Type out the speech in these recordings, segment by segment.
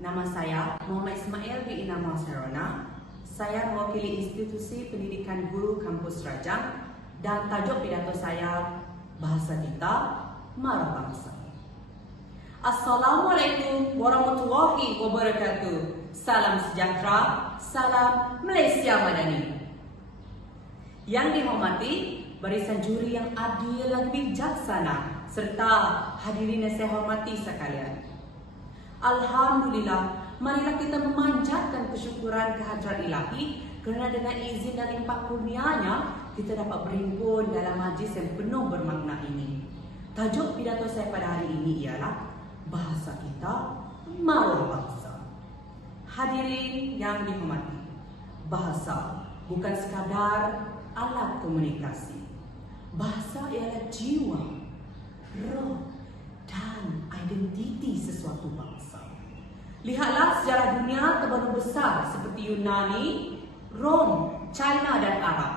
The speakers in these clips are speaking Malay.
Nama saya Muhammad Ismail bin Inamah Serona. Saya mewakili institusi pendidikan guru kampus Rajang dan tajuk pidato saya Bahasa Kita, Marah Bangsa. Assalamualaikum warahmatullahi wabarakatuh. Salam sejahtera, salam Malaysia Madani. Yang dihormati barisan juri yang adil dan bijaksana serta hadirin yang saya hormati sekalian. Alhamdulillah, marilah kita memanjatkan kesyukuran kehadrat Ilahi kerana dengan izin dan limpah kurnianya kita dapat berhimpun dalam majlis yang penuh bermakna ini. Tajuk pidato saya pada hari ini ialah Bahasa Kita, Marah Bangsa. Hadirin yang dihormati, bahasa bukan sekadar alat komunikasi. Bahasa ialah jiwa, roh dan identiti sesuatu bangsa. Lihatlah sejarah dunia terbaru besar seperti Yunani, Rom, China dan Arab.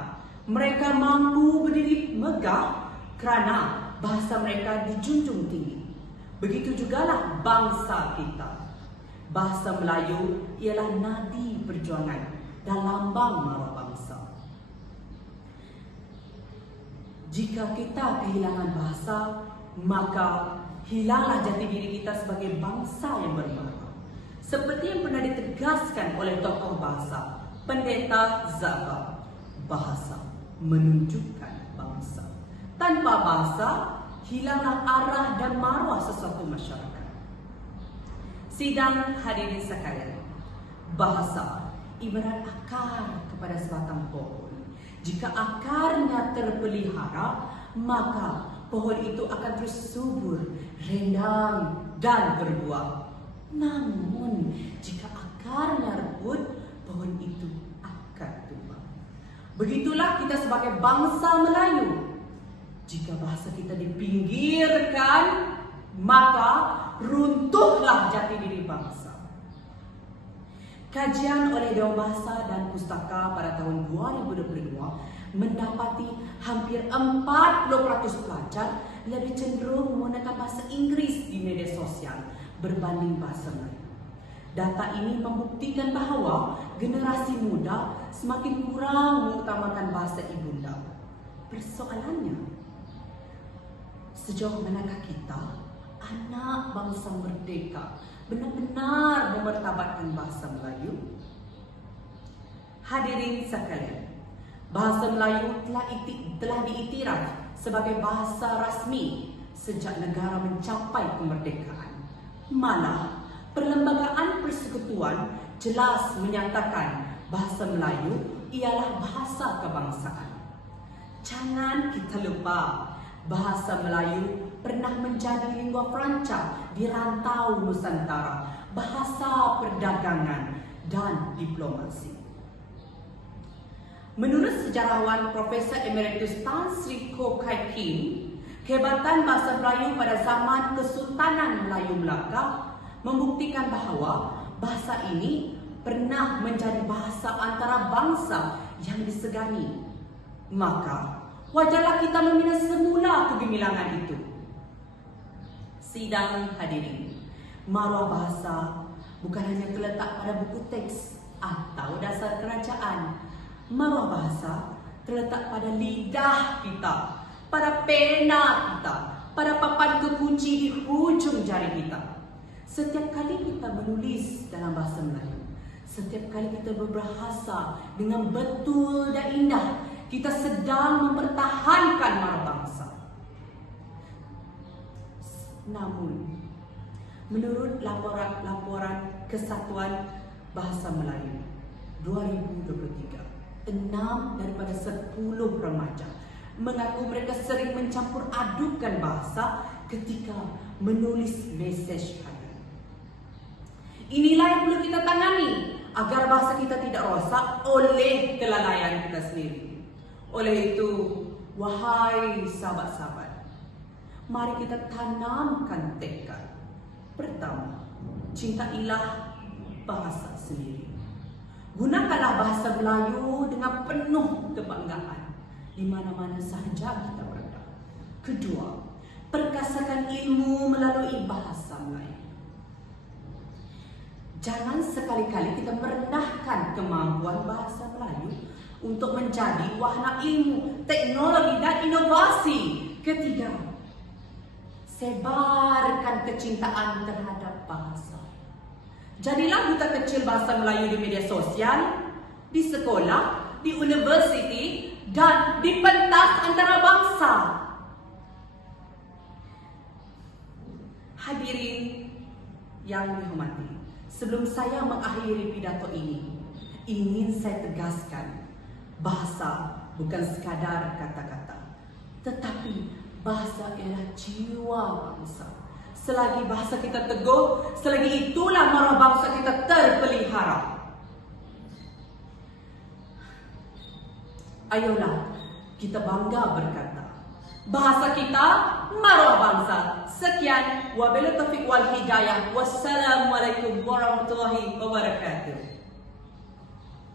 Mereka mampu berdiri megah kerana bahasa mereka dijunjung tinggi. Begitu jugalah bangsa kita. Bahasa Melayu ialah nadi perjuangan dan lambang marwah bangsa. Jika kita kehilangan bahasa, maka hilanglah jati diri kita sebagai bangsa yang bermarwah. Seperti yang pernah ditegaskan oleh tokoh bahasa, Pendeta Zafar, bahasa menunjukkan bangsa. Tanpa bahasa, hilanglah arah dan marwah sesuatu masyarakat. Sidang hadirin sekalian, bahasa ibarat akar kepada sebatang pohon. Jika akarnya terpelihara, maka pohon itu akan terus subur, rindang dan berbuah. Namun, jika akarnya rebut, pohon itu akan tumbang. Begitulah kita sebagai bangsa Melayu. Jika bahasa kita dipinggirkan, maka runtuhlah jati diri bangsa. Kajian oleh Dewan Bahasa dan Pustaka pada tahun 2022 mendapati hampir 40% pelajar lebih cenderung menggunakan bahasa Inggeris di media sosial berbanding bahasa Melayu. Data ini membuktikan bahawa generasi muda semakin kurang mengutamakan bahasa ibunda. Persoalannya, sejauh manakah kita, anak bangsa merdeka, benar-benar memertabatkan bahasa Melayu? Hadirin sekalian, bahasa Melayu telah diiktiraf sebagai bahasa rasmi sejak negara mencapai kemerdekaan. Malah, Perlembagaan Persekutuan jelas menyatakan bahasa Melayu ialah bahasa kebangsaan. Jangan kita lupa, bahasa Melayu pernah menjadi lingua franca di rantau Nusantara, bahasa perdagangan dan diplomasi. Menurut sejarawan Profesor Emeritus Tan Sri Koh Kai Kim, kehebatan bahasa Melayu pada zaman Kesultanan Melayu Melaka membuktikan bahawa bahasa ini pernah menjadi bahasa antara bangsa yang disegani. Maka, wajarlah kita membina semula kegemilangan itu. Sidang hadirin, marwah bahasa bukan hanya terletak pada buku teks atau dasar kerajaan. Marwah bahasa terletak pada lidah kita, pada pena kita, pada papan kekunci di hujung jari kita. Setiap kali kita menulis dalam bahasa Melayu, setiap kali kita berbahasa dengan betul dan indah, kita sedang mempertahankan marwah bangsa. Namun, menurut laporan Kesatuan Bahasa Melayu 2023, 6 daripada 10 remaja mengaku mereka sering mencampur adukan bahasa ketika menulis mesej harian. Inilah yang perlu kita tangani agar bahasa kita tidak rosak oleh kelalaian kita sendiri. Oleh itu, wahai sahabat-sahabat, mari kita tanamkan tekad. Pertama, cintailah bahasa sendiri. Gunakanlah bahasa Melayu dengan penuh kebanggaan di mana-mana sahaja kita berada. Kedua, perkasakan ilmu melalui bahasa Melayu. Jangan sekali-kali kita merendahkan kemampuan bahasa Melayu untuk menjadi wahana ilmu, teknologi dan inovasi. Ketiga, sebarkan kecintaan terhadap bahasa. Jadilah duta kecil bahasa Melayu di media sosial, di sekolah, di universiti, dan di pentas antarabangsa. Hadirin yang dihormati, sebelum saya mengakhiri pidato ini, ingin saya tegaskan, bahasa bukan sekadar kata-kata, tetapi bahasa ialah jiwa bangsa. Selagi bahasa kita teguh, selagi itulah marwah bangsa kita terpelihara. Ayolah kita bangga berkata, bahasa kita marwah bangsa. Sekian, wabillahi taufiq wal hidayah. Wassalamualaikum warahmatullahi wabarakatuh.